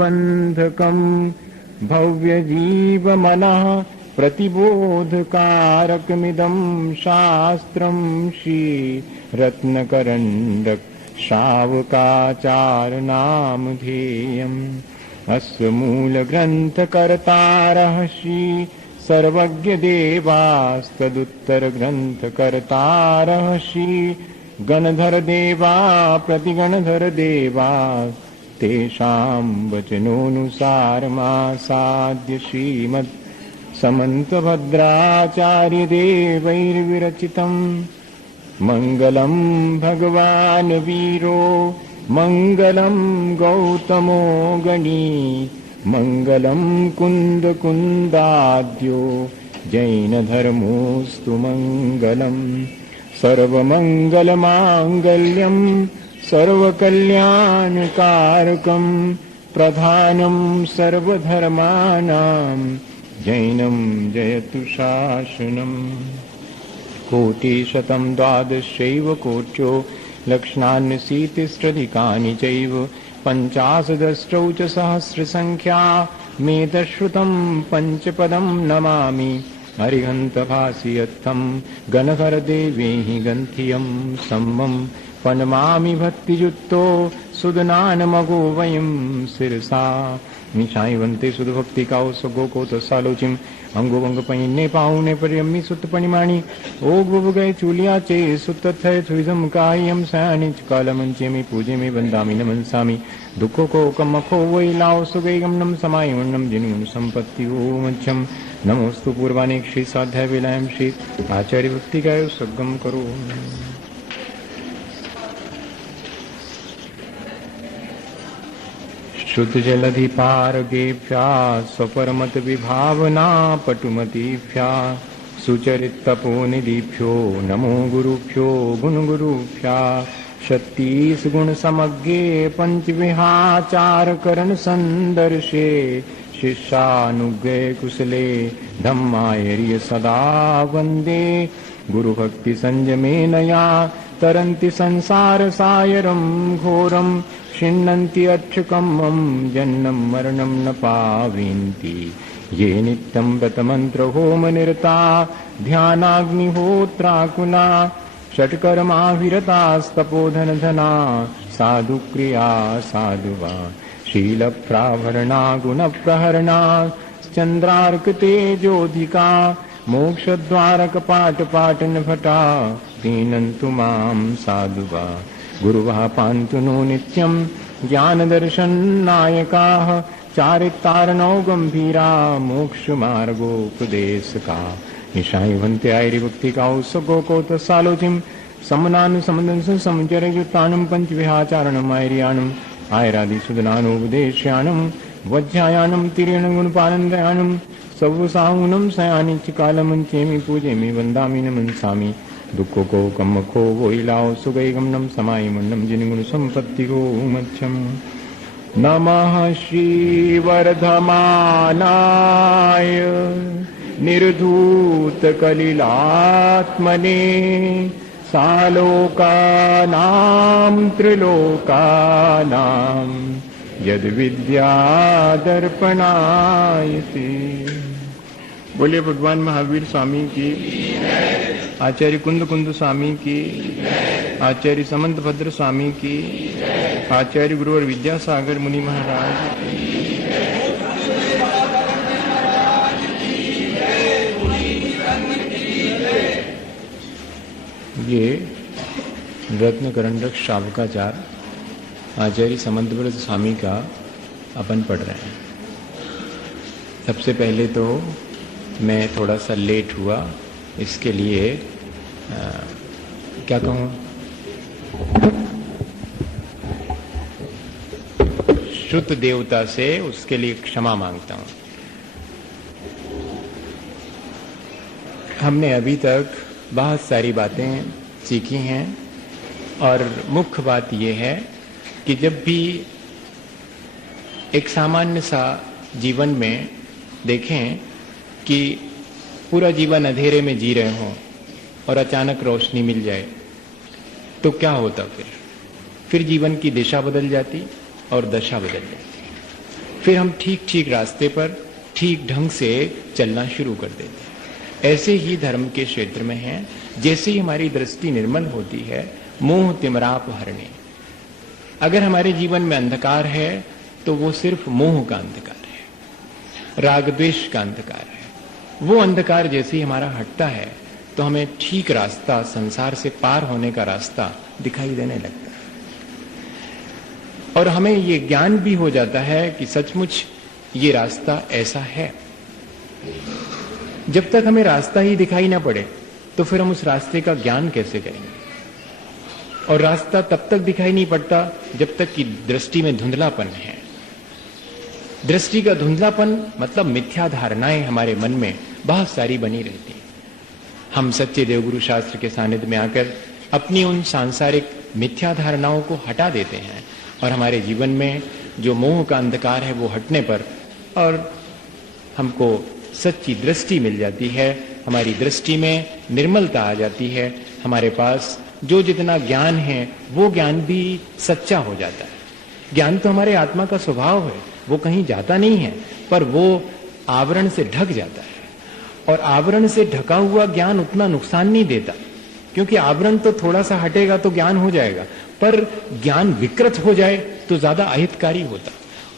बंधकम भव्य जीव मनः प्रतिबोधकारकमिदं शास्त्रं श्री रत्नकरण्डक श्रावकाचारनामधेयम् अस्य मूलग्रन्थकर्तारः श्री सर्वज्ञदेवास्तदुत्तरग्रन्थकर्तारः श्री गणधरदेवा प्रतिगणधरदेवा तेषां वचनोऽनुसारमासाद्य श्रीमद् समन्तभद्राचार्यदेवैर्विरचितं मङ्गलं भगवान् वीरो मङ्गलं गौतमो गणी मङ्गलं कुन्दकुन्दाद्यो जैनधर्मोऽस्तु मङ्गलम् सर्वमङ्गलमाङ्गल्यं सर्वकल्याणकारकं प्रधानं सर्वधर्माणां जैनं जयतु शासनम् कोटिशतं द्वादशैव कोट्यो लक्षान्यशीतिस्रधिकानि चैव पञ्चाशदष्टौ च सहस्रसङ्ख्या मेतश्रुतं पञ्चपदं नमामि हरिहन्तभासियत्थं गणधरदेवेहि गन्थियं सम्मं पनमामि भक्तियुक्तो सुदनानमगो वयं शिरसा निशाइवन्ते सुधभक्तिकाओ सगो तो सालोचिम अंगो वंग पहिने पाहुने परियम्मी सुत पणिमाणी ओग बुब गए चूलिया चे सुत थे थुइजम कायम सयानि कालमंचे में पूजे में बंदामी नमनसामी दुखो को कमखो वही लाओ सुगैगम नम समाय वन्नम जिनियम संपत्ति ओमच्छम नमोस्तु पूर्वाणे श्री साध्या विलायम श्री आचार्य भक्ति गायो सगम करो शुद्ध जलधि पारगेभ्या स्वपरमत विभावना पटुमतीभ्या सुचरित तपोनिधिभ्यो नमो गुरुभ्यो गुणगुरुभ्या 36 गुण समग्रे पंचविहाचार करण संदर्शे शिष्यानुग्रह कुशले धम्मायर्य सदा वंदे गुरु भक्ति संयमे नया तरन्ति संसार सायरं घोरं छिन्नन्ति अक्षकमं जन्मं मरणं न पाविन्ति ये नित्यं व्रतमन्त्र होम निरता ध्यानाग्निहोत्राकुला षट्कर्माभिरतास्तपोधनधना साधुक्रिया साधुवा शीलप्राभरणा गुणप्रहरणा चन्द्रार्कतेजोधिका मोक्षद्वारकपाटपाटनभटा दीनन्तु मां साधुवा गुरुवः पान्तु नो नित्यं ज्ञानदर्शननायकाः चारितारणौ गम्भीरा मोक्षमार्गोपदेशका निशायवन्ते आयरिभक्तिकाौ सगोकोत सालोचिं समनानुसमदंसं समचरयुक्तानं पञ्चविहाचारणम् आयर्याणम् आयरादिसुदनानोपदेश्यानं वज्रायानं तिरेणगुणपानन्दयानं सवसाहुनं सयानि च कालमञ्चेमि पूजेमि वन्दामि नमन्सामि दुखो को कम्मखो वो इलाओ सुगैगम नम समाय मन्नम जिनिगुण संपत्ति को मच्छम नमः श्री वर्धमानाय निर्धूत कलिलात्मने सालोकानां त्रिलोकानां यद विद्या दर्पणायते। बोलिए भगवान महावीर स्वामी की, आचार्य कुंद स्वामी की, आचार्य समंत भद्र स्वामी की, आचार्य गुरुवर विद्यासागर मुनि महाराज की। ये रत्नकरण्डक श्रावकाचार आचार्य समंत भद्र स्वामी का अपन पढ़ रहे हैं। सबसे पहले तो मैं थोड़ा सा लेट हुआ, इसके लिए क्या कहूँ, शुद्ध देवता से उसके लिए क्षमा मांगता हूँ। हमने अभी तक बहुत सारी बातें सीखी हैं और मुख्य बात यह है कि जब भी एक सामान्य सा जीवन में देखें कि पूरा जीवन अंधेरे में जी रहे हों और अचानक रोशनी मिल जाए तो क्या होता, फिर जीवन की दिशा बदल जाती और दशा बदल जाती। फिर हम ठीक ठीक रास्ते पर ठीक ढंग से चलना शुरू कर देते हैं। ऐसे ही धर्म के क्षेत्र में है, जैसे ही हमारी दृष्टि निर्मल होती है, मोह तिमराप हरणे। अगर हमारे जीवन में अंधकार है तो वो सिर्फ मोह का अंधकार है, राग द्वेष का अंधकार है। वो अंधकार जैसे ही हमारा हटता है तो हमें ठीक रास्ता, संसार से पार होने का रास्ता दिखाई देने लगता है, और हमें ये ज्ञान भी हो जाता है कि सचमुच ये रास्ता ऐसा है। जब तक हमें रास्ता ही दिखाई ना पड़े तो फिर हम उस रास्ते का ज्ञान कैसे करेंगे? और रास्ता तब तक दिखाई नहीं पड़ता जब तक कि दृष्टि में धुंधलापन है। दृष्टि का धुंधलापन मतलब मिथ्या धारणाएं हमारे मन में बहुत सारी बनी रहती हैं। हम सच्चे देवगुरु शास्त्र के सानिध्य में आकर अपनी उन सांसारिक मिथ्या धारणाओं को हटा देते हैं, और हमारे जीवन में जो मोह का अंधकार है वो हटने पर और हमको सच्ची दृष्टि मिल जाती है, हमारी दृष्टि में निर्मलता आ जाती है। हमारे पास जो जितना ज्ञान है वो ज्ञान भी सच्चा हो जाता है। ज्ञान तो हमारे आत्मा का स्वभाव है, वो कहीं जाता नहीं है, पर वो आवरण से ढक जाता है, और आवरण से ढका हुआ ज्ञान उतना नुकसान नहीं देता, क्योंकि आवरण तो थोड़ा सा हटेगा तो ज्ञान हो जाएगा, पर ज्ञान विकृत हो जाए तो ज्यादा अहितकारी होता।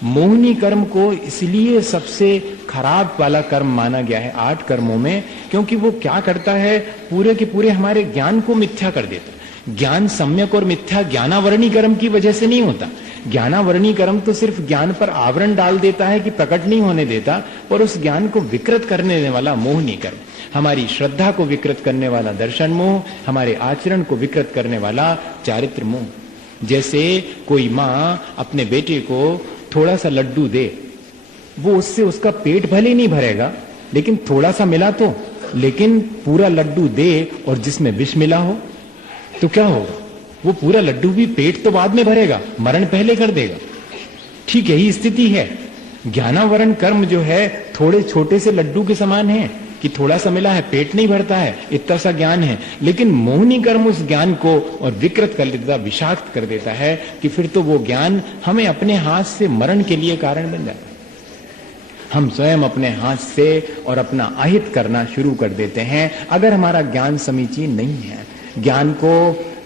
मोहिनी कर्म को इसलिए सबसे खराब वाला कर्म माना गया है 8 कर्मों में, क्योंकि वो क्या करता है, पूरे के पूरे हमारे ज्ञान को मिथ्या कर देता। ज्ञान सम्यक और मिथ्या ज्ञानावरणी कर्म की वजह से नहीं होता। ज्ञानावरणी कर्म तो सिर्फ ज्ञान पर आवरण डाल देता है कि प्रकट नहीं होने देता, पर उस ज्ञान को विकृत करने वाला मोहिनी कर्म, हमारी श्रद्धा को विकृत करने वाला दर्शन मोह, हमारे आचरण को विकृत करने वाला चारित्र मोह। जैसे कोई माँ अपने बेटे को थोड़ा सा लड्डू दे, वो उससे उसका पेट भले नहीं भरेगा, लेकिन थोड़ा सा मिला तो, लेकिन पूरा लड्डू दे और जिसमें विष मिला हो तो क्या होगा? वो पूरा लड्डू भी पेट तो बाद में भरेगा, मरण पहले कर देगा। ठीक यही स्थिति है। ज्ञानावरण कर्म जो है थोड़े छोटे से लड्डू के समान है कि थोड़ा सा मिला है, पेट नहीं भरता है, इतना सा ज्ञान है, लेकिन मोहिनी कर्म उस ज्ञान को और विकृत कर देता, विषाक्त कर देता है कि फिर तो वो ज्ञान हमें अपने हाथ से मरण के लिए कारण बन जाता है। हम स्वयं अपने हाथ से और अपना अहित करना शुरू कर देते हैं अगर हमारा ज्ञान समीचीन नहीं है। ज्ञान को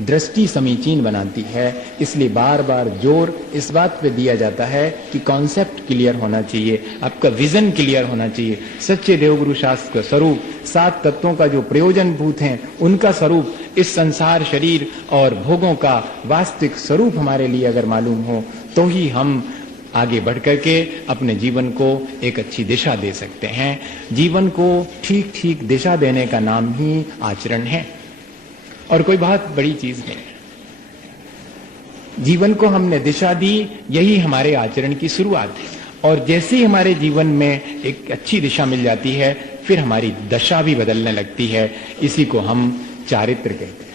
दृष्टि समीचीन बनाती है, इसलिए बार बार जोर इस बात पे दिया जाता है कि कॉन्सेप्ट क्लियर होना चाहिए, आपका विजन क्लियर होना चाहिए। सच्चे देवगुरु शास्त्र का स्वरूप, 7 तत्वों का जो प्रयोजन भूत हैं उनका स्वरूप, इस संसार शरीर और भोगों का वास्तविक स्वरूप हमारे लिए अगर मालूम हो तो ही हम आगे बढ़ करके अपने जीवन को एक अच्छी दिशा दे सकते हैं। जीवन को ठीक ठीक दिशा देने का नाम ही आचरण है, और कोई बहुत बड़ी चीज नहीं है। जीवन को हमने दिशा दी, यही हमारे आचरण की शुरुआत है, और जैसे ही हमारे जीवन में एक अच्छी दिशा मिल जाती है फिर हमारी दशा भी बदलने लगती है। इसी को हम चारित्र कहते हैं।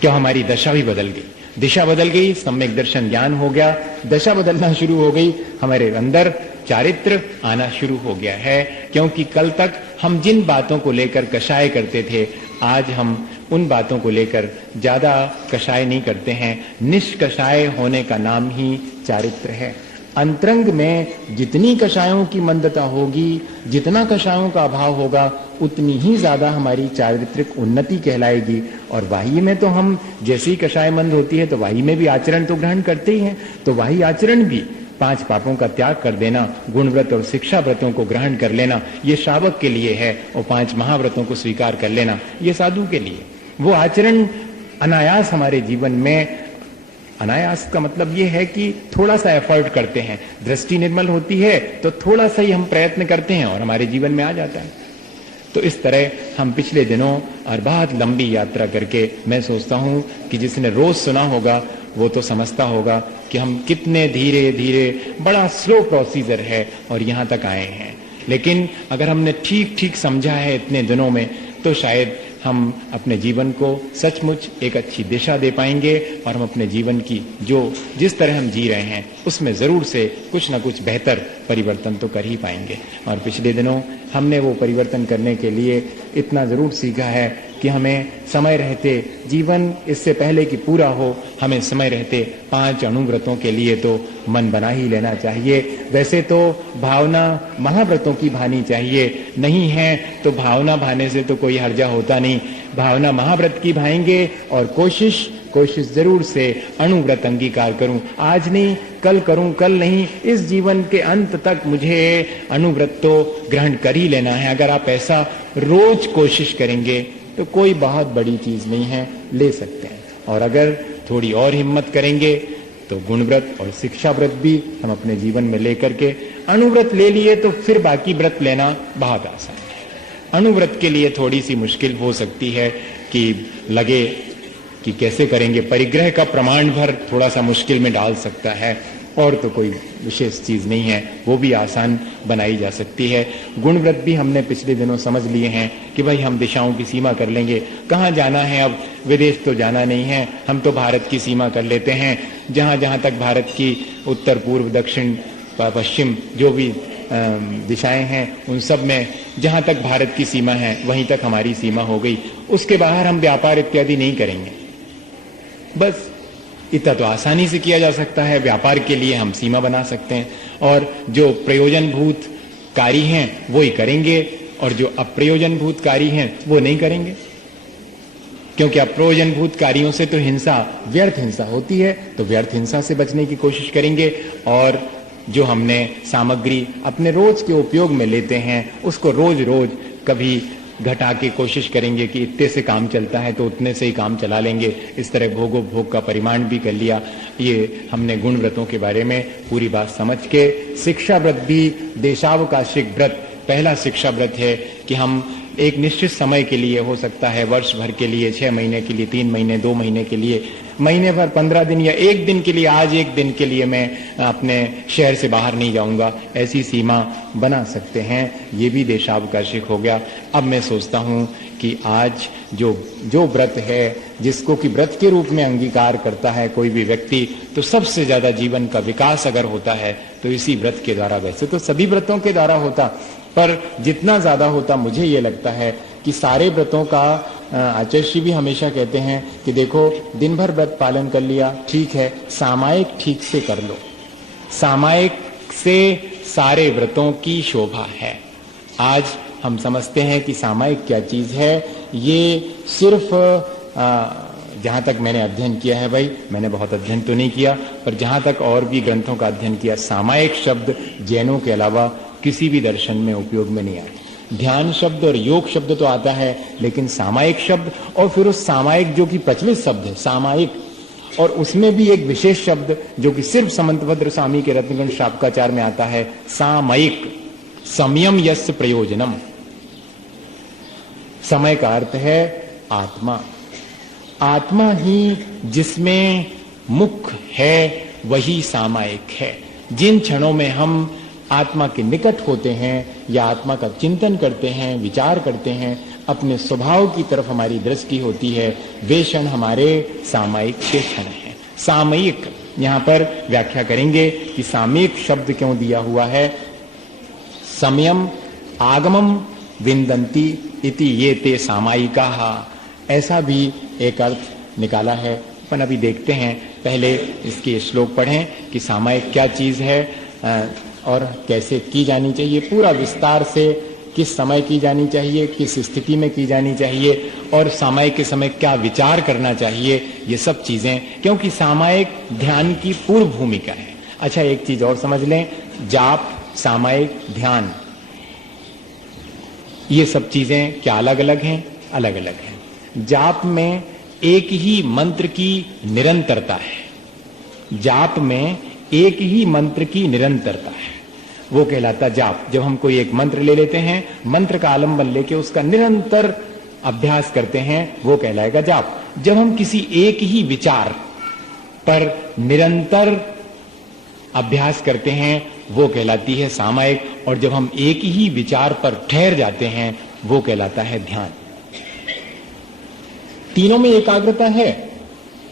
क्यों? हमारी दशा भी बदल गई, दिशा बदल गई, सम्यक दर्शन ज्ञान हो गया, दशा बदलना शुरू हो गई, हमारे अंदर चारित्र आना शुरू हो गया है। क्योंकि कल तक हम जिन बातों को लेकर कषाय करते थे, आज हम उन बातों को लेकर ज्यादा कषाय नहीं करते हैं। निष्कषाय होने का नाम ही चारित्र है। अंतरंग में जितनी कषायों की मंदता होगी, जितना कषायों का अभाव होगा, उतनी ही ज्यादा हमारी चारित्रिक उन्नति कहलाएगी। और वाही में तो हम जैसे ही कषाय मंद होती है तो वाही में भी आचरण तो ग्रहण करते ही हैं, तो वाही आचरण भी 5 पापों का त्याग कर देना, गुण व्रत और शिक्षा व्रतों को ग्रहण कर लेना, ये श्रावक के लिए है, और 5 महाव्रतों को स्वीकार कर लेना ये साधु के लिए। वो आचरण अनायास हमारे जीवन में, अनायास का मतलब ये है कि थोड़ा सा एफर्ट करते हैं, दृष्टि निर्मल होती है तो थोड़ा सा ही हम प्रयत्न करते हैं और हमारे जीवन में आ जाता है। तो इस तरह हम पिछले दिनों और बहुत लंबी यात्रा करके, मैं सोचता हूं कि जिसने रोज सुना होगा वो तो समझता होगा कि हम कितने धीरे धीरे, बड़ा स्लो प्रोसीजर है और यहां तक आए हैं। लेकिन अगर हमने ठीक ठीक समझा है इतने दिनों में तो शायद हम अपने जीवन को सचमुच एक अच्छी दिशा दे पाएंगे, और हम अपने जीवन की जिस तरह हम जी रहे हैं उसमें जरूर से कुछ ना कुछ बेहतर परिवर्तन तो कर ही पाएंगे। और पिछले दिनों हमने वो परिवर्तन करने के लिए इतना जरूर सीखा है कि हमें समय रहते, जीवन इससे पहले कि पूरा हो, हमें समय रहते 5 अणुव्रतों के लिए तो मन बना ही लेना चाहिए। वैसे तो भावना महाव्रतों की भानी चाहिए, नहीं है तो भावना भाने से तो कोई हर्जा होता नहीं। भावना महाव्रत की भाएंगे और कोशिश जरूर से अणुव्रत अंगीकार करूं। आज नहीं कल करूं, कल नहीं, इस जीवन के अंत तक मुझे अणुव्रत तो ग्रहण कर ही लेना है। अगर आप ऐसा रोज कोशिश करेंगे तो कोई बहुत बड़ी चीज नहीं है, ले सकते हैं। और अगर थोड़ी और हिम्मत करेंगे तो गुणव्रत और शिक्षा व्रत भी हम अपने जीवन में लेकर के, अणुव्रत ले लिए तो फिर बाकी व्रत लेना बहुत आसान है। अणुव्रत के लिए थोड़ी सी मुश्किल हो सकती है कि लगे कि कैसे करेंगे, परिग्रह का प्रमाण भर थोड़ा सा मुश्किल में डाल सकता है, और तो कोई विशेष चीज नहीं है, वो भी आसान बनाई जा सकती है। गुणव्रत भी हमने पिछले दिनों समझ लिए हैं कि भाई हम दिशाओं की सीमा कर लेंगे, कहाँ जाना है, अब विदेश तो जाना नहीं है, हम तो भारत की सीमा कर लेते हैं। जहाँ जहाँ तक भारत की उत्तर पूर्व दक्षिण पश्चिम जो भी दिशाएं हैं, उन सब में जहाँ तक भारत की सीमा है वहीं तक हमारी सीमा हो गई। उसके बाहर हम व्यापार इत्यादि नहीं करेंगे। बस इतना तो आसानी से किया जा सकता है। व्यापार के लिए हम सीमा बना सकते हैं, और जो प्रयोजनभूत कार्य हैं वो ही करेंगे, और जो अप्रयोजनभूत कार्य हैं वो नहीं करेंगे, क्योंकि अप्रयोजनभूत कार्यों से तो हिंसा, व्यर्थ हिंसा होती है, तो व्यर्थ हिंसा से बचने की कोशिश करेंगे। और जो हमने सामग्री अपने रोज के उपयोग में लेते हैं उसको रोज रोज कभी घटा के कोशिश करेंगे कि इतने से काम चलता है तो उतने से ही काम चला लेंगे। इस तरह भोग का परिमाण भी कर लिया। ये हमने गुण व्रतों के बारे में पूरी बात समझ के, शिक्षा व्रत भी देशावकाशिक व्रत पहला शिक्षा व्रत है कि हम एक निश्चित समय के लिए, हो सकता है वर्ष भर के लिए, 6 महीने के लिए, 3 महीने, 2 महीने के लिए, महीने भर, 15 दिन या 1 दिन के लिए, आज 1 दिन के लिए मैं अपने शहर से बाहर नहीं जाऊंगा, ऐसी सीमा बना सकते हैं। ये भी देशावकाशिक हो गया। अब मैं सोचता हूं कि आज जो व्रत है, जिसको कि व्रत के रूप में अंगीकार करता है कोई भी व्यक्ति, तो सबसे ज्यादा जीवन का विकास अगर होता है तो इसी व्रत के द्वारा। वैसे तो सभी व्रतों के द्वारा होता, पर जितना ज्यादा होता मुझे ये लगता है कि सारे व्रतों का, आचार्य श्री भी हमेशा कहते हैं कि देखो दिन भर व्रत पालन कर लिया, ठीक है, सामायिक ठीक से कर लो। सामायिक से सारे व्रतों की शोभा है। आज हम समझते हैं कि सामायिक क्या चीज है। ये सिर्फ जहां तक मैंने अध्ययन किया है, भाई मैंने बहुत अध्ययन तो नहीं किया, पर जहां तक और भी ग्रंथों का अध्ययन किया, सामायिक शब्द जैनों के अलावा किसी भी दर्शन में उपयोग में नहीं आया। ध्यान शब्द और योग शब्द तो आता है, लेकिन सामायिक शब्द, और फिर उस सामायिक जो कि प्रचलित शब्द है सामायिक, और उसमें भी एक विशेष शब्द जो कि सिर्फ समंतभद्र स्वामी के रत्नगण शापकाचार में आता है, सामयिक, संयम यस्य प्रयोजनम। समय का अर्थ है आत्मा। आत्मा ही जिसमें मुख्य है वही सामायिक है। जिन क्षणों में हम आत्मा के निकट होते हैं या आत्मा का चिंतन करते हैं, विचार करते हैं, अपने स्वभाव की तरफ हमारी दृष्टि होती है, वे क्षण हमारे सामायिक के क्षण हैं। सामयिक यहां पर व्याख्या करेंगे कि सामयिक शब्द क्यों दिया हुआ है। समयम आगमम विंदंती इति ये ते सामायिका, ऐसा भी एक अर्थ निकाला है। अपन अभी देखते हैं, पहले इसके श्लोक पढ़ें कि सामायिक क्या चीज है और कैसे की जानी चाहिए, पूरा विस्तार से, किस समय की जानी चाहिए, किस स्थिति में की जानी चाहिए, और सामायिक के समय क्या विचार करना चाहिए, ये सब चीजें, क्योंकि सामायिक ध्यान की पूर्व भूमिका है। अच्छा, एक चीज और समझ लें, जाप, सामायिक, ध्यान, ये सब चीजें क्या अलग अलग हैं? अलग अलग हैं। जाप में एक ही मंत्र की निरंतरता है। जाप में एक ही मंत्र की निरंतरता है, वो कहलाता जाप। जब हम कोई एक मंत्र ले लेते हैं, मंत्र का आलंबन लेके उसका निरंतर अभ्यास करते हैं, वो कहलाएगा जाप। जब हम किसी एक ही विचार पर निरंतर अभ्यास करते हैं, वो कहलाती है सामायिक। और जब हम एक ही विचार पर ठहर जाते हैं, वो कहलाता है ध्यान। तीनों में एकाग्रता है,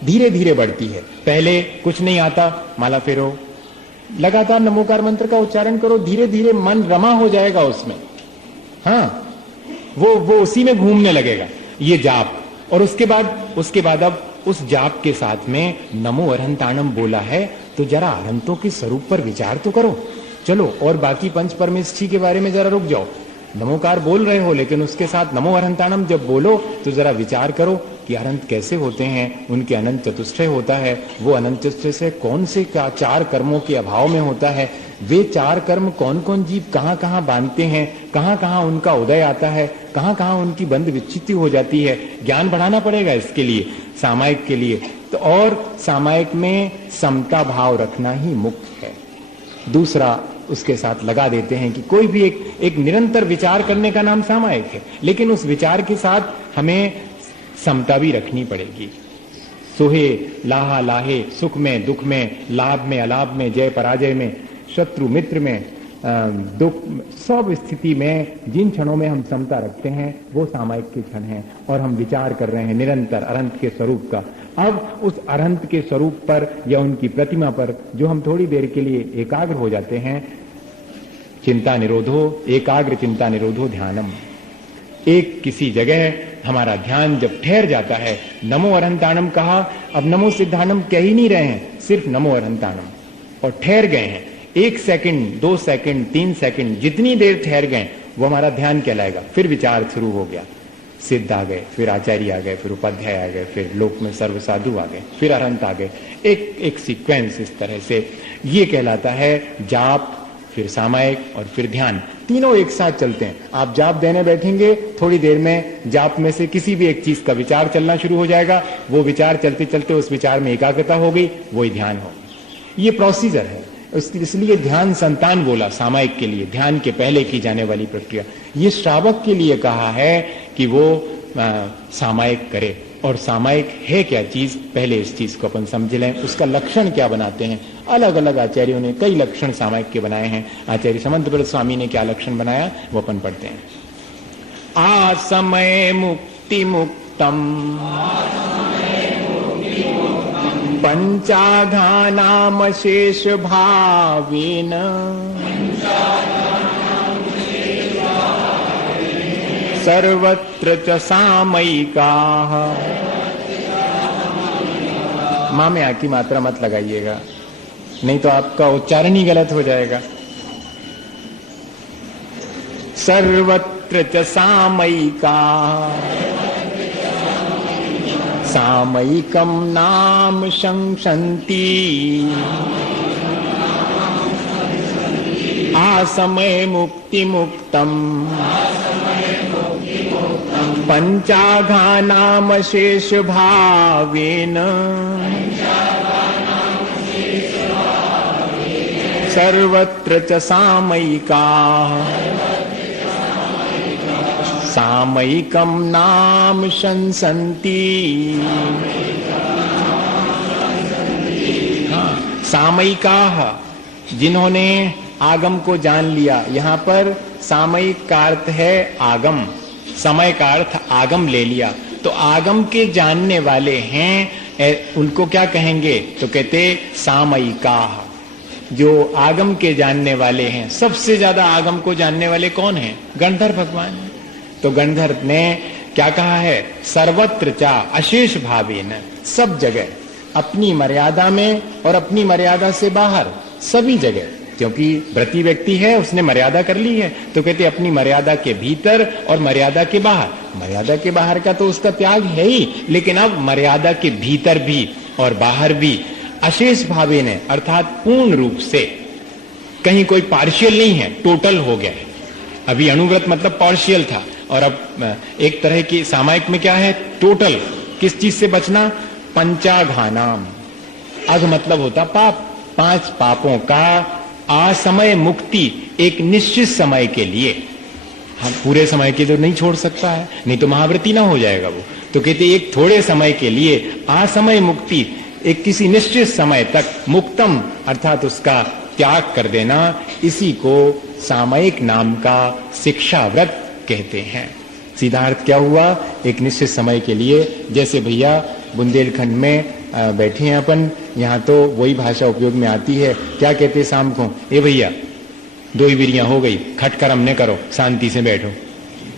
धीरे धीरे बढ़ती है। पहले कुछ नहीं आता, माला फेरो, लगातार नमोकार मंत्र का उच्चारण करो, धीरे धीरे मन रमा हो जाएगा उसमें। हाँ, वो उसी में घूमने लगेगा। ये जाप। और उसके बाद अब उस जाप के साथ में नमो अरहंताणम बोला है, तो जरा अरहंतों के स्वरूप पर विचार तो करो। चलो और बाकी पंच परमेष्ठी के बारे में जरा रुक जाओ। नमोकार बोल रहे हो, लेकिन उसके साथ नमो अरहंताणम जब बोलो तो जरा विचार करो कि अनंत कैसे होते हैं, उनके अनंत चतुष्टय होता है, वो अनंत चतुष्टय से कौन से चार कर्मों के अभाव में होता है, वे चार कर्म कौन कौन जीव कहाँ कहाँ बांधते हैं, कहाँ कहाँ उनका उदय आता है, कहाँ कहाँ उनकी बंध विच्छित्ति हो जाती है। ज्ञान बढ़ाना पड़ेगा इसके लिए, सामायिक के लिए तो। और सामायिक में समता भाव रखना ही मुख्य है। दूसरा उसके साथ लगा देते हैं कि कोई भी एक निरंतर विचार करने का नाम सामायिक है, लेकिन उस विचार के साथ हमें समता भी रखनी पड़ेगी। सोहे लाहा लाहे, सुख में दुख में, लाभ में अलाभ में, जय पराजय में, शत्रु मित्र में, दुख, सब स्थिति में जिन क्षणों में हम समता रखते हैं वो सामायिक के क्षण हैं। और हम विचार कर रहे हैं निरंतर अरहंत के स्वरूप का। अब उस अरहंत के स्वरूप पर या उनकी प्रतिमा पर जो हम थोड़ी देर के लिए एकाग्र हो जाते हैं, चिंता निरोधो, एकाग्र चिंता निरोधो ध्यानम। एक किसी जगह हमारा ध्यान जब ठहर जाता है, नमो अरहंताणम कहा, अब नमो सिद्धानम कह ही नहीं रहे हैं, सिर्फ नमो अरहंताणम, और ठहर गए हैं। 1 सेकंड, 2 सेकंड, 3 सेकंड, जितनी देर ठहर गए वो हमारा ध्यान कहलाएगा। फिर विचार शुरू हो गया, सिद्ध आ गए, फिर आचार्य आ गए, फिर उपाध्याय आ गए, फिर लोक में सर्व साधु आ गए, फिर अरहंत आ गए। एक सीक्वेंस इस तरह से ये कहलाता है जाप, फिर सामायिक और फिर ध्यान, तीनों एक साथ चलते हैं। आप जाप देने बैठेंगे, थोड़ी देर में जाप में से किसी भी एक चीज का विचार चलना शुरू हो जाएगा, वो विचार चलते चलते उस विचार में एकाग्रता हो गई, वही ध्यान हो। ये प्रोसीजर है, इसलिए ध्यान संतान बोला सामायिक के लिए, ध्यान के पहले की जाने वाली प्रक्रिया। ये श्रावक के लिए कहा है कि वो सामायिक करे। और सामायिक है क्या चीज, पहले इस चीज को अपन समझ लें, उसका लक्षण क्या बनाते हैं। अलग अलग आचार्यों ने कई लक्षण सामायिक के बनाए हैं। आचार्य समंतव्रत स्वामी ने क्या लक्षण बनाया वो अपन पढ़ते हैं। आसमय मुक्ति मुक्तम पंचाघानाम शेष भावेन सर्वत्र च सामयिकाः। माँ में आकी मात्रा मत लगाइएगा, नहीं तो आपका उच्चारण ही गलत हो जाएगा। सर्वत्र च सामयिकाः सामयिकम नाम शंसन्ति आसमय मुक्ति मुक्तम पंचाघानाम शेष भावेन सर्वत्र च सामयिकाः सामयिकम नाम शंसन्ति। सामयिकाः, जिन्होंने आगम को जान लिया। यहाँ पर सामयिक का अर्थ है आगम, समय का अर्थ आगम ले लिया। तो आगम के जानने वाले हैं, उनको क्या कहेंगे, तो कहते सामयिकाः, जो आगम के जानने वाले हैं। सबसे ज्यादा आगम को जानने वाले कौन हैं? गणधर भगवान। तो गणधर ने क्या कहा है? सर्वत्र चा अशेष भावेन, सब जगह, अपनी मर्यादा में और अपनी मर्यादा से बाहर, सभी जगह। क्योंकि व्रती व्यक्ति है, उसने मर्यादा कर ली है, तो कहते अपनी मर्यादा के भीतर और मर्यादा के बाहर। मर्यादा के बाहर का तो उसका त्याग है ही, लेकिन अब मर्यादा के भीतर भी और बाहर भी अशेष भावेन है, अर्थात पूर्ण रूप से, कहीं कोई पार्शियल नहीं है, टोटल हो गया है। अभी अनुव्रत मतलब पार्शियल था, और अब एक तरह की सामायिक में क्या है? टोटल। किस चीज से बचना? पंचाघानाम। अघ मतलब होता पाप, 5 पापों का असमय मुक्ति, एक निश्चित समय के लिए। हम पूरे समय के तो नहीं छोड़ सकता है, नहीं तो महाव्रती ना हो जाएगा वो। तो कहते एक थोड़े समय के लिए असमय मुक्ति, एक किसी निश्चित समय तक, मुक्तम अर्थात उसका त्याग कर देना, इसी को सामयिक नाम का शिक्षा व्रत कहते हैं। सीधा अर्थ क्या हुआ? एक निश्चित समय के लिए। जैसे भैया बुंदेलखंड में बैठे हैं अपन, यहाँ तो वही भाषा उपयोग में आती है। क्या कहते हैं शाम को? ए भैया 2 ही बिरियां हो गई, खटकरम न करो, शांति से बैठो,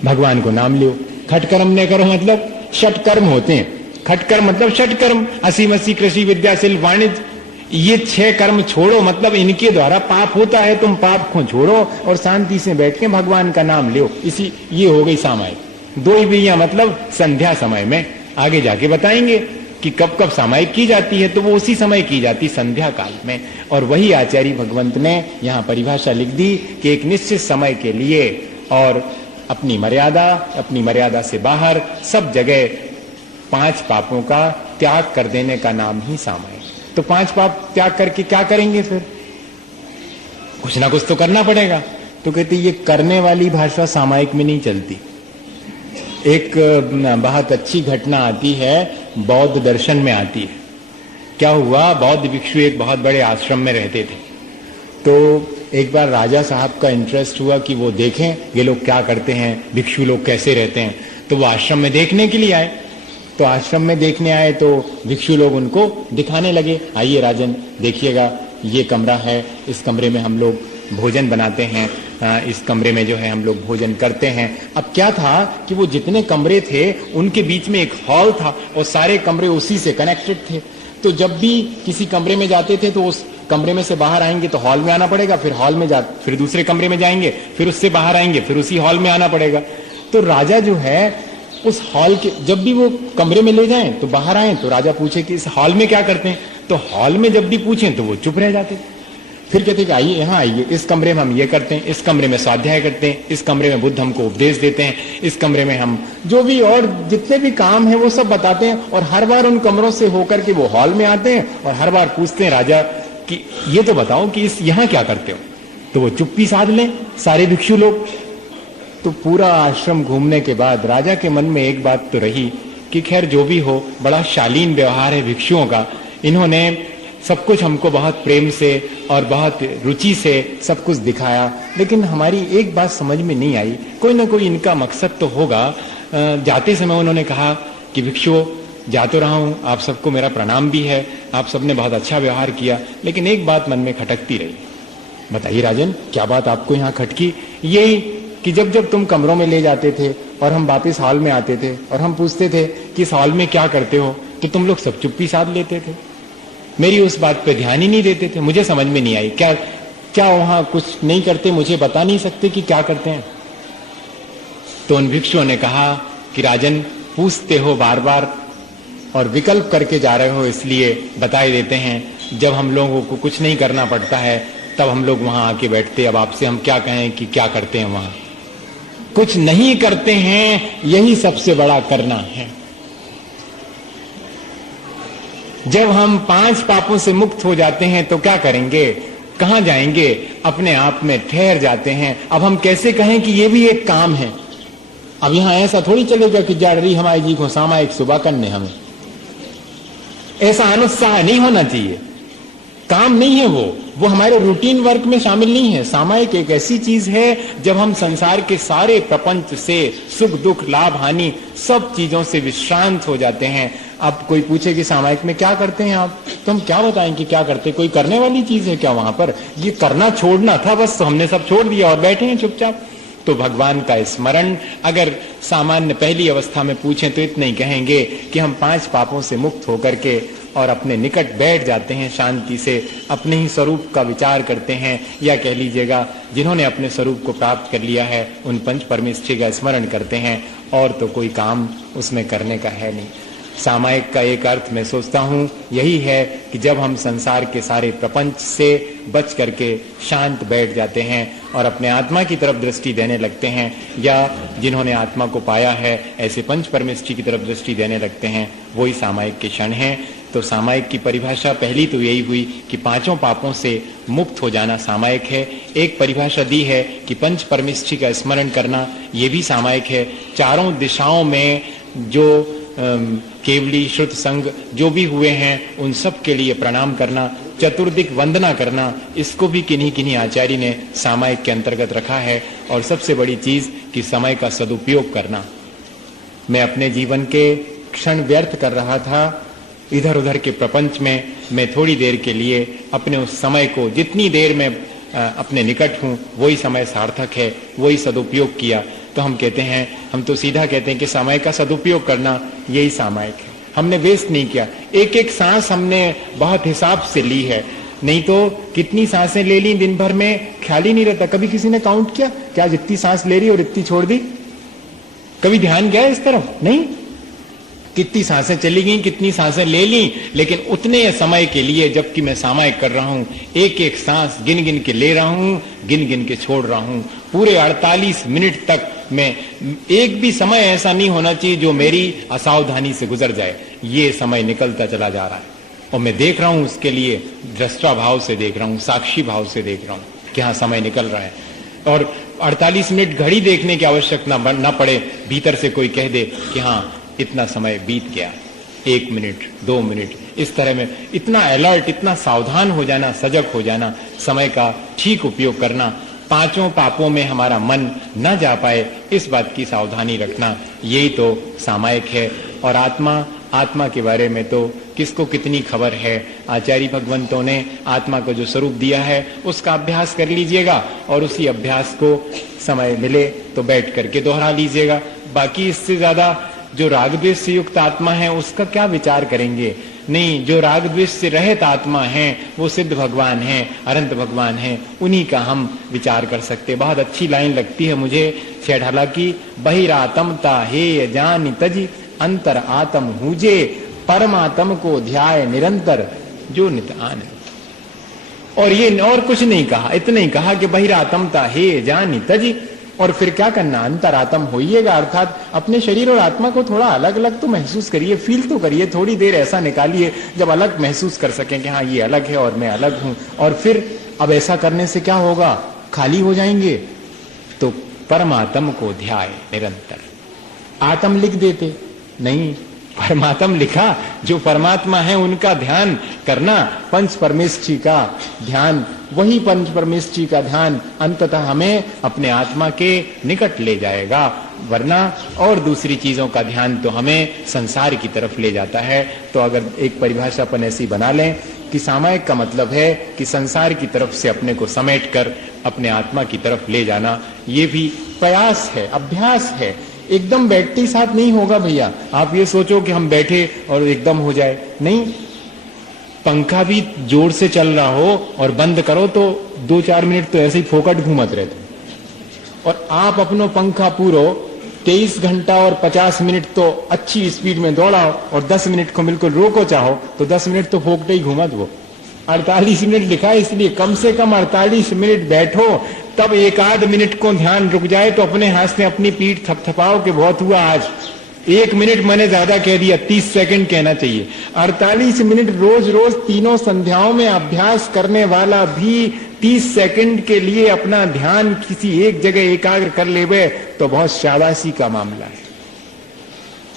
भगवान को नाम लो। खटकर्म ने करो मतलब षटकर्म होते हैं। खटकर्म मतलब षटकर्म, असी मसी कृषि विद्या शिल्प वाणिज्य, ये 6 कर्म छोड़ो मतलब इनके द्वारा पाप होता है, तुम पाप को छोड़ो और शांति से बैठ के भगवान का नाम लो। इसी ये हो गई सामायिक। 2 विधियां मतलब संध्या समय में, आगे जाके बताएंगे कि कब कब सामायिक की जाती है, तो वो उसी समय की जाती संध्या काल में। और वही आचार्य भगवंत ने यहाँ परिभाषा लिख दी कि एक निश्चित समय के लिए और अपनी मर्यादा से बाहर सब जगह 5 पापों का त्याग कर देने का नाम ही सामायिक। तो 5 पाप त्याग करके क्या करेंगे फिर? कुछ ना कुछ तो करना पड़ेगा। तो कहते ये करने वाली भाषा सामायिक में नहीं चलती। एक बहुत अच्छी घटना आती है, बौद्ध दर्शन में आती है। क्या हुआ, बौद्ध भिक्षु एक बहुत बड़े आश्रम में रहते थे। तो एक बार राजा साहब का इंटरेस्ट हुआ कि वो देखें ये लोग क्या करते हैं, भिक्षु लोग कैसे रहते हैं। तो वो आश्रम में देखने के लिए आए। तो आश्रम में देखने आए तो भिक्षु लोग उनको दिखाने लगे, आइए राजन देखिएगा, ये कमरा है, इस कमरे में हम लोग भोजन बनाते हैं, इस कमरे में जो है हम लोग भोजन करते हैं। अब क्या था कि वो जितने कमरे थे उनके बीच में एक हॉल था और सारे कमरे उसी से कनेक्टेड थे। तो जब भी किसी कमरे में जाते थे तो उस कमरे में से बाहर आएंगे तो हॉल में आना पड़ेगा, फिर हॉल में फिर दूसरे कमरे में जाएंगे, फिर उससे बाहर आएंगे, फिर उसी हॉल में आना पड़ेगा। तो राजा जो है उस हॉल के, जब भी वो कमरे में ले जाएं तो बाहर आए तो राजा पूछे कि इस हॉल में क्या करते हैं, तो हॉल में जब भी पूछें तो वो चुप रह जाते। फिर कहते कि आइए यहाँ आइए, इस कमरे में हम ये करते हैं, इस कमरे में स्वाध्याय करते हैं, इस कमरे में बुद्ध हमको उपदेश देते हैं, इस कमरे में हम जो भी और जितने भी काम है वो सब बताते हैं। और हर बार उन कमरों से होकर के वो हॉल में आते हैं और हर बार पूछते हैं राजा कि ये तो बताओ कि इस यहाँ क्या करते हो। तो वो चुप्पी साध लें सारे भिक्षु लोग। तो पूरा आश्रम घूमने के बाद राजा के मन में एक बात तो रही कि खैर जो भी हो, बड़ा शालीन व्यवहार है भिक्षुओं का, इन्होंने सब कुछ हमको बहुत प्रेम से और बहुत रुचि से सब कुछ दिखाया, लेकिन हमारी एक बात समझ में नहीं आई, कोई ना कोई इनका मकसद तो होगा। जाते समय उन्होंने कहा कि भिक्षुओं जा तो रहा हूं, आप सबको मेरा प्रणाम भी है, आप सबने बहुत अच्छा व्यवहार किया, लेकिन एक बात मन में खटकती रही। बताइए राजन, क्या बात आपको यहाँ खटकी? यही कि जब जब तुम कमरों में ले जाते थे और हम वापस हॉल में आते थे और हम पूछते थे कि इस हॉल में क्या करते हो, तो तुम लोग सब चुप्पी साध लेते थे, मेरी उस बात पे ध्यान ही नहीं देते थे। मुझे समझ में नहीं आई, क्या वहां कुछ नहीं करते, मुझे बता नहीं सकते कि क्या करते हैं? तो उन भिक्षुओं ने कहा कि राजन, पूछते हो बार बार और विकल्प करके जा रहे हो, इसलिए बताए देते हैं। जब हम लोगों को कुछ नहीं करना पड़ता है तब हम लोग वहां आके बैठते। अब आपसे हम क्या कहें कि क्या करते हैं वहां? कुछ नहीं करते हैं, यही सबसे बड़ा करना है। जब हम 5 पापों से मुक्त हो जाते हैं तो क्या करेंगे, कहां जाएंगे? अपने आप में ठहर जाते हैं। अब हम कैसे कहें कि ये भी एक काम है? अब यहां ऐसा थोड़ी चलेगा कि जाड़ी हमारी जी को सामायिक सुबह करने, हमें ऐसा अनुत्साह नहीं होना चाहिए। काम नहीं है वो हमारे रूटीन वर्क में शामिल नहीं है। सामायिक एक ऐसी चीज है जब हम संसार के सारे प्रपंच से, सुख दुख लाभ हानि सब चीजों से विश्रांत हो जाते हैं। अब कोई पूछे कि सामायिक में क्या करते हैं आप, तो हम क्या बताएं कि क्या करते? कोई करने वाली चीज है क्या वहां पर? ये करना छोड़ना था बस, तो हमने सब छोड़ दिया और बैठे हैं चुपचाप। तो भगवान का स्मरण अगर सामान्य पहली अवस्था में पूछें तो इतना ही कहेंगे कि हम 5 पापों से मुक्त होकर के और अपने निकट बैठ जाते हैं, शांति से अपने ही स्वरूप का विचार करते हैं, या कह लीजिएगा जिन्होंने अपने स्वरूप को प्राप्त कर लिया है उन पंच परमेष्ठी का स्मरण करते हैं, और तो कोई काम उसमें करने का है नहीं। सामायिक का एक अर्थ मैं सोचता हूँ यही है कि जब हम संसार के सारे प्रपंच से बच करके शांत बैठ जाते हैं और अपने आत्मा की तरफ दृष्टि देने लगते हैं, या जिन्होंने आत्मा को पाया है ऐसे पंच परमेष्ठी की तरफ दृष्टि देने लगते हैं, वही सामायिक के क्षण हैं। तो सामायिक की परिभाषा पहली तो यही हुई कि 5 पापों से मुक्त हो जाना सामायिक है। एक परिभाषा दी है कि पंच परमेष्ठी का स्मरण करना, ये भी सामायिक है। चारों दिशाओं में जो केवली श्रुत संग जो भी हुए हैं उन सब के लिए प्रणाम करना, चतुर्दिक वंदना करना, इसको भी किन्हीं किन्हीं आचार्य ने सामायिक के अंतर्गत रखा है। और सबसे बड़ी चीज कि समय का सदुपयोग करना। मैं अपने जीवन के क्षण व्यर्थ कर रहा था इधर उधर के प्रपंच में, मैं थोड़ी देर के लिए अपने उस समय को, जितनी देर में अपने निकट हूं वही समय सार्थक है, वही सदुपयोग किया। तो हम कहते हैं, हम तो सीधा कहते हैं कि समय का सदुपयोग करना यही सामायिक है। हमने वेस्ट नहीं किया, एक एक सांस हमने बहुत हिसाब से ली है, नहीं तो कितनी सांसें ले ली दिन भर में ख्याल ही नहीं रहता। कभी किसी ने काउंट किया क्या जितनी सांस ले रही और इतनी छोड़ दी? कभी ध्यान गया इस तरफ? नहीं। कितनी सांसें चली गई, कितनी सांसें ले ली, लेकिन उतने समय के लिए जबकि मैं सामायिक कर रहा हूं, एक एक सांस गिन गिन के ले रहा हूं, गिन गिन के छोड़ रहा हूं। पूरे 48 मिनट तक मैं, एक भी समय ऐसा नहीं होना चाहिए जो मेरी असावधानी से गुजर जाए। ये समय निकलता चला जा रहा है और मैं देख रहा हूं, उसके लिए दृष्टा भाव से देख रहा हूं, साक्षी भाव से देख रहा हूं कि हाँ समय निकल रहा है। और 48 मिनट घड़ी देखने की आवश्यकता न पड़े, भीतर से कोई कह दे कि हाँ इतना समय बीत गया, 1 मिनट 2 मिनट, इस तरह में इतना अलर्ट, इतना सावधान हो जाना, सजग हो जाना, समय का ठीक उपयोग करना, पांचों पापों में हमारा मन न जा पाए इस बात की सावधानी रखना, यही तो सामायिक है। और आत्मा के बारे में तो किसको कितनी खबर है। आचार्य भगवंतों ने आत्मा को जो स्वरूप दिया है उसका अभ्यास कर लीजिएगा और उसी अभ्यास को समय मिले तो बैठ करके दोहरा लीजिएगा। बाकी इससे ज्यादा जो राग द्वेष से युक्त आत्मा है उसका क्या विचार करेंगे? नहीं, जो राग द्वेष से रहित आत्मा है वो सिद्ध भगवान है, अनंत भगवान है, उन्हीं का हम विचार कर सकते। बहुत अच्छी लाइन लगती है मुझे छेढ़ाला की, बहिरातमता हे जान तजी अंतर आत्म हुजे, परमात्म को ध्याय निरंतर जो नित आन। और ये और कुछ नहीं कहा, इतना ही कहा कि बहिरातमता हे जान तजी, और फिर क्या करना, अंतरात्म होइएगा, अर्थात अपने शरीर और आत्मा को थोड़ा अलग अलग तो महसूस करिए, फील तो करिए, थोड़ी देर ऐसा निकालिए जब अलग महसूस कर सकें कि हाँ ये अलग है और मैं अलग हूं। और फिर अब ऐसा करने से क्या होगा, खाली हो जाएंगे। तो परमात्म को ध्याय निरंतर, आत्म लिख देते नहीं, परमात्म लिखा, जो परमात्मा है उनका ध्यान करना, पंच परमेष्ठी का ध्यान, वही पंच परमेष्ठी का ध्यान अंततः हमें अपने आत्मा के निकट ले जाएगा, वरना और दूसरी चीजों का ध्यान तो हमें संसार की तरफ ले जाता है। तो अगर एक परिभाषा अपन ऐसी बना लें कि सामायिक का मतलब है कि संसार की तरफ से अपने को समेट कर अपने आत्मा की तरफ ले जाना, ये भी प्रयास है, अभ्यास है, एकदम बैठते ही साथ नहीं होगा भैया। आप ये सोचो कि हम बैठे और एकदम हो जाए, नहीं। पंखा भी जोर से चल रहा हो और बंद करो तो 2-4 मिनट तो ऐसे ही फोकट घूमत रहते, और आप अपनो पंखा पूरो 23 घंटा और 50 मिनट तो अच्छी स्पीड में दौड़ाओ और 10 मिनट को बिल्कुल रोको चाहो तो 10 मिनट तो फोकटे ही घूमत। वो 48 मिनट लिखा है, इसलिए कम से कम 48 मिनट बैठो, तब 1-8 मिनट को ध्यान रुक जाए तो अपने हाथ से अपनी पीठ थपथपाओ कि बहुत हुआ आज। 1 मिनट मैंने ज्यादा कह दिया, 30 सेकंड कहना चाहिए। 48 मिनट रोज रोज तीनों संध्याओं में अभ्यास करने वाला भी 30 सेकंड के लिए अपना ध्यान किसी एक जगह एकाग्र कर लेवे तो बहुत शाबाशी का मामला है।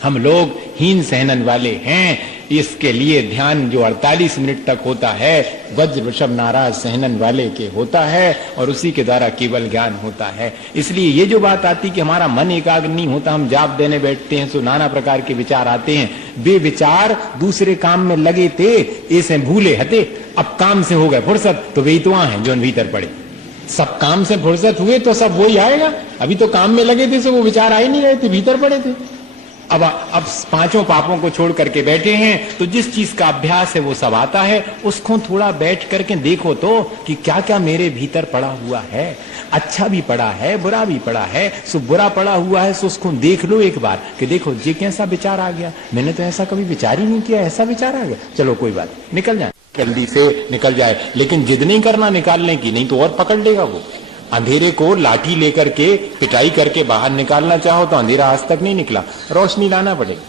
हम लोग हीन सहनन वाले हैं, इसके लिए ध्यान जो 48 मिनट तक होता है वज्र वृषभ नाराज सहनन वाले के होता है और उसी के द्वारा केवल ज्ञान होता है। इसलिए ये जो बात आती कि हमारा मन एकाग्र नहीं होता, हम जाप देने बैठते हैं तो नाना प्रकार के विचार आते हैं, वे विचार दूसरे काम में लगे थे, ऐसे भूले हते, अब काम से हो गए फुर्सत तो वही तो हैं जो भीतर पड़े। सब काम से फुर्सत हुए तो सब वही आएगा, अभी तो काम में लगे थे, से वो विचार आ ही नहीं रहे थे, भीतर पड़े थे। अब पांचों पापों को छोड़ करके बैठे हैं तो जिस चीज का अभ्यास है वो सब आता है, उसको थोड़ा बैठ करके देखो तो कि क्या क्या मेरे भीतर पड़ा हुआ है, अच्छा भी पड़ा है, बुरा भी पड़ा है। सो बुरा पड़ा हुआ है सो उसको देख लो एक बार कि देखो ये कैसा विचार आ गया, मैंने तो ऐसा कभी विचार ही नहीं किया, ऐसा विचार आ गया, चलो कोई बात, निकल जाए, जल्दी से निकल जाए। लेकिन जिद नहीं करना निकालने की, नहीं तो और पकड़ लेगा वो। अंधेरे को लाठी लेकर के पिटाई करके बाहर निकालना चाहो तो अंधेरा आज तक नहीं निकला, रोशनी लाना पड़ेगा।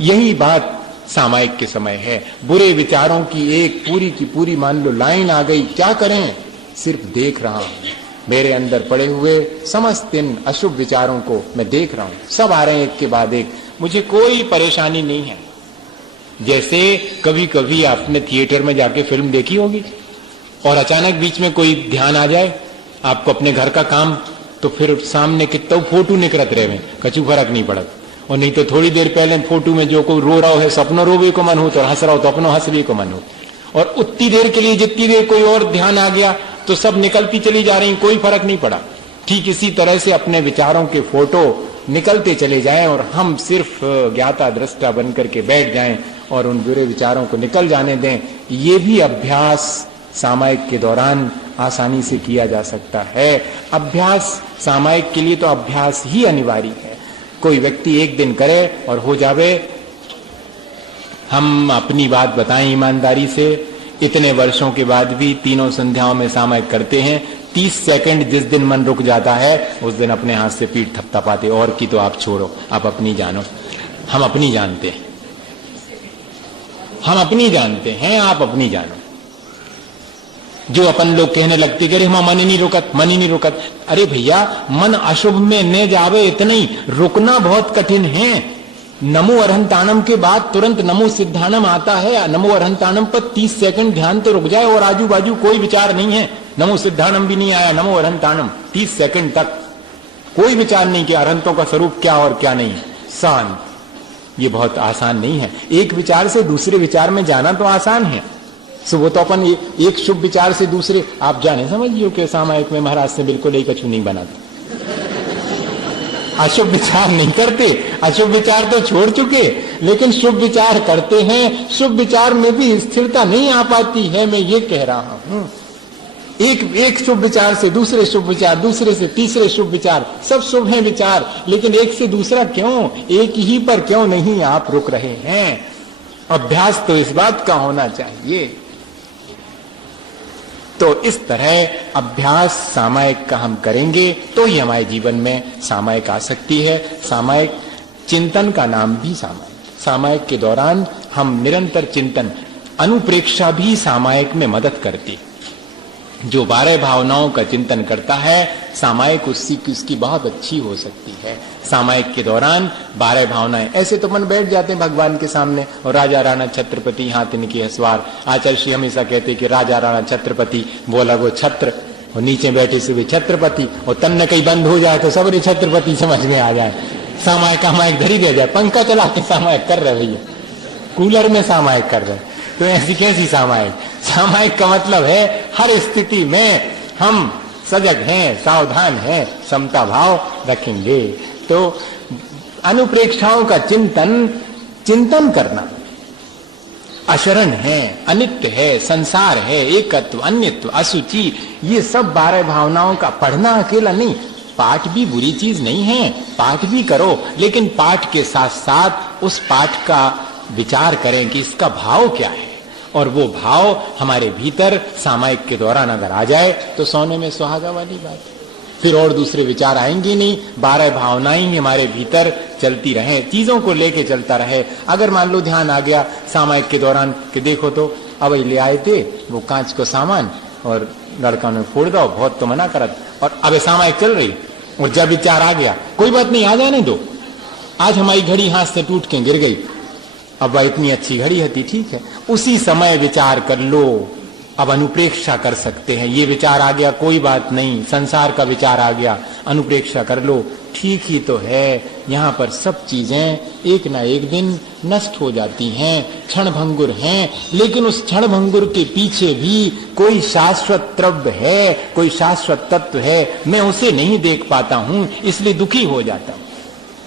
यही बात सामायिक के समय है। बुरे विचारों की एक पूरी की पूरी मान लो लाइन आ गई, क्या करें, सिर्फ देख रहा हूं, मेरे अंदर पड़े हुए समस्त इन अशुभ विचारों को मैं देख रहा हूं, सब आ रहे हैं एक के बाद एक, मुझे कोई परेशानी नहीं है। जैसे कभी कभी आपने थिएटर में जाके फिल्म देखी होगी और अचानक बीच में कोई ध्यान आ जाए आपको अपने घर का काम, तो फिर सामने कितना फोटो निकलत रहे में कछु फर्क नहीं पड़त। और नहीं तो थोड़ी देर पहले फोटो में जो कोई रो रहा है सपनों रोवे को मन हो, तो हंस रहा हो तो अपनों हंसवे को मन हो। और उतनी देर के लिए जितनी देर कोई और ध्यान आ गया तो सब निकलती चली जा रही, कोई फर्क नहीं पड़ा। ठीक इसी तरह से अपने विचारों के फोटो निकलते चले जाएं और हम सिर्फ ज्ञाता दृष्टा बनकर के बैठ जाएं और उन बुरे विचारों को निकल जाने दें। ये भी अभ्यास सामायिक के दौरान आसानी से किया जा सकता है। अभ्यास सामायिक के लिए तो अभ्यास ही अनिवार्य है। कोई व्यक्ति एक दिन करे और हो जावे। हम अपनी बात बताएं ईमानदारी से, इतने वर्षों के बाद भी तीनों संध्याओं में सामायिक करते हैं। 30 सेकंड जिस दिन मन रुक जाता है उस दिन अपने हाथ से पीठ थपथपाते। और की तो आप छोड़ो, आप अपनी जानो। हम अपनी जानते हैं, हम अपनी जानते हैं, आप अपनी जानो। जो अपन लोग कहने लगते कि अरे हम मन ही नहीं रुकत, मन ही नहीं रुकत। अरे भैया, मन अशुभ में न जावे इतना ही, रुकना बहुत कठिन है। नमो अरहंताणम के बाद तुरंत नमो सिद्धानम आता है। नमो अरहंताणम पर 30 सेकंड ध्यान तो रुक जाए और आजू बाजू कोई विचार नहीं है। नमो सिद्धानम भी नहीं आया, नमो अरहंताणम 30 सेकंड तक कोई विचार नहीं कि अरहंतों का स्वरूप क्या और क्या नहीं, शांत। ये बहुत आसान नहीं है। एक विचार से दूसरे विचार में जाना तो आसान है। सो वो तो अपन एक शुभ विचार से दूसरे, आप जाने समझिए कि सामायिक में महाराज से बिल्कुल एक अछू नहीं बनाते, अशुभ विचार नहीं करते। अशुभ विचार तो छोड़ चुके, लेकिन शुभ विचार करते हैं। शुभ विचार में भी स्थिरता नहीं आ पाती है, मैं ये कह रहा हूं। एक शुभ विचार से दूसरे शुभ विचार, दूसरे से तीसरे शुभ विचार, सब शुभ हैं विचार, लेकिन एक से दूसरा क्यों, एक ही पर क्यों नहीं आप रुक रहे हैं? अभ्यास तो इस बात का होना चाहिए। तो इस तरह अभ्यास सामायिक का हम करेंगे तो ही हमारे जीवन में सामायिक आ सकती है। सामायिक चिंतन का नाम भी सामायिक। सामायिक के दौरान हम निरंतर चिंतन, अनुप्रेक्षा भी सामायिक में मदद करती। जो 12 भावनाओं का चिंतन करता है, सामायिक उसकी बहुत अच्छी हो सकती है। सामायिक के दौरान 12 भावनाएं, ऐसे तो मन बैठ जाते हैं भगवान के सामने और राजा राणा छत्रपति हाथ इनकी हसवार। आचार्य श्री हमेशा कहते कि राजा राणा छत्रपति, बोला वो छत्र और नीचे बैठे से भी छत्रपति, और तन कहीं बंद हो जाए तो सबरे छत्रपति समझ में आ जाए। सामायिक का माइक धरी दे जाए, पंखा चला के सामायिक कर रहे भैया, कूलर में सामायिक कर रहे। तो ऐसी कैसी सामायिक? सामायिक का मतलब है हर स्थिति में हम सजग हैं, सावधान हैं, समता भाव रखेंगे। तो अनुप्रेक्षाओं का चिंतन करना अशरण है, अनित्य है, संसार है, एकत्व, अन्यत्व, असुचि, ये सब 12 भावनाओं का पढ़ना अकेला नहीं। पाठ भी बुरी चीज नहीं है, पाठ भी करो, लेकिन पाठ के साथ साथ उस पाठ का विचार करें कि इसका भाव क्या है, और वो भाव हमारे भीतर सामायिक के दौरान अगर आ जाए तो सोने में सुहागा वाली बात है। फिर और दूसरे विचार आएंगे नहीं, 12 भावनाएं ही हमारे भीतर चलती रहे, चीजों को लेके चलता रहे। अगर मान लो ध्यान आ गया सामायिक के दौरान कि देखो तो अब ले आए थे वो कांच को सामान और लड़का ने फोड़ दो, बहुत तो मना करत, और अब सामायिक चल रही, और जब विचार आ गया कोई बात नहीं, आ जाने दो, आज हमारी घड़ी हाथ से टूट के गिर गई, अब वह इतनी अच्छी घड़ी थी, ठीक है, उसी समय विचार कर लो। अब अनुप्रेक्षा कर सकते हैं, ये विचार आ गया कोई बात नहीं, संसार का विचार आ गया, अनुप्रेक्षा कर लो, ठीक ही तो है, यहाँ पर सब चीजें एक ना एक दिन नष्ट हो जाती हैं, क्षण भंगुर हैं, लेकिन उस क्षण भंगुर के पीछे भी कोई शाश्वत द्रव्य है, कोई शाश्वत तत्व है, मैं उसे नहीं देख पाता हूं, इसलिए दुखी हो जाता हूं।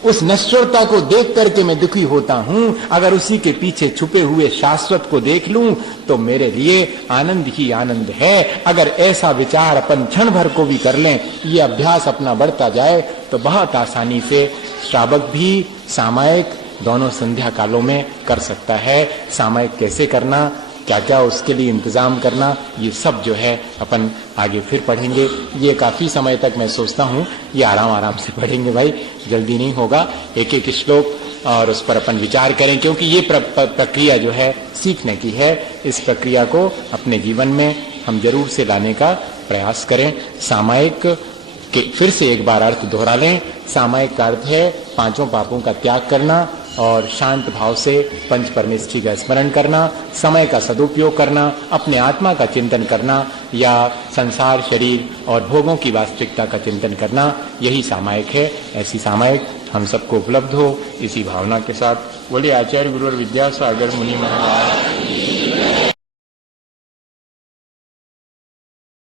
उस नश्वरता को देख करके मैं दुखी होता हूं। अगर उसी के पीछे छुपे हुए शाश्वत को देख लूं तो मेरे लिए आनंद ही आनंद है। अगर ऐसा विचार अपन क्षण भर को भी कर लें, ये अभ्यास अपना बढ़ता जाए तो बहुत आसानी से श्रावक भी सामायिक दोनों संध्या कालों में कर सकता है। सामायिक कैसे करना, क्या क्या उसके लिए इंतजाम करना, ये सब जो है अपन आगे फिर पढ़ेंगे। ये काफी समय तक मैं सोचता हूँ ये आराम आराम से पढ़ेंगे भाई, जल्दी नहीं होगा। एक एक श्लोक और उस पर अपन विचार करें, क्योंकि ये प्रक्रिया जो है सीखने की है। इस प्रक्रिया को अपने जीवन में हम जरूर से लाने का प्रयास करें। सामायिक के फिर से एक बार अर्थ दोहरा लें। सामायिक का अर्थ है 5 पापों का त्याग करना और शांत भाव से पंच परमेष्ठी का स्मरण करना, समय का सदुपयोग करना, अपने आत्मा का चिंतन करना या संसार, शरीर और भोगों की वास्तविकता का चिंतन करना, यही सामायिक है। ऐसी सामायिक हम सबको उपलब्ध हो, इसी भावना के साथ बोलिए आचार्य गुरु और विद्यासागर मुनि महाराज।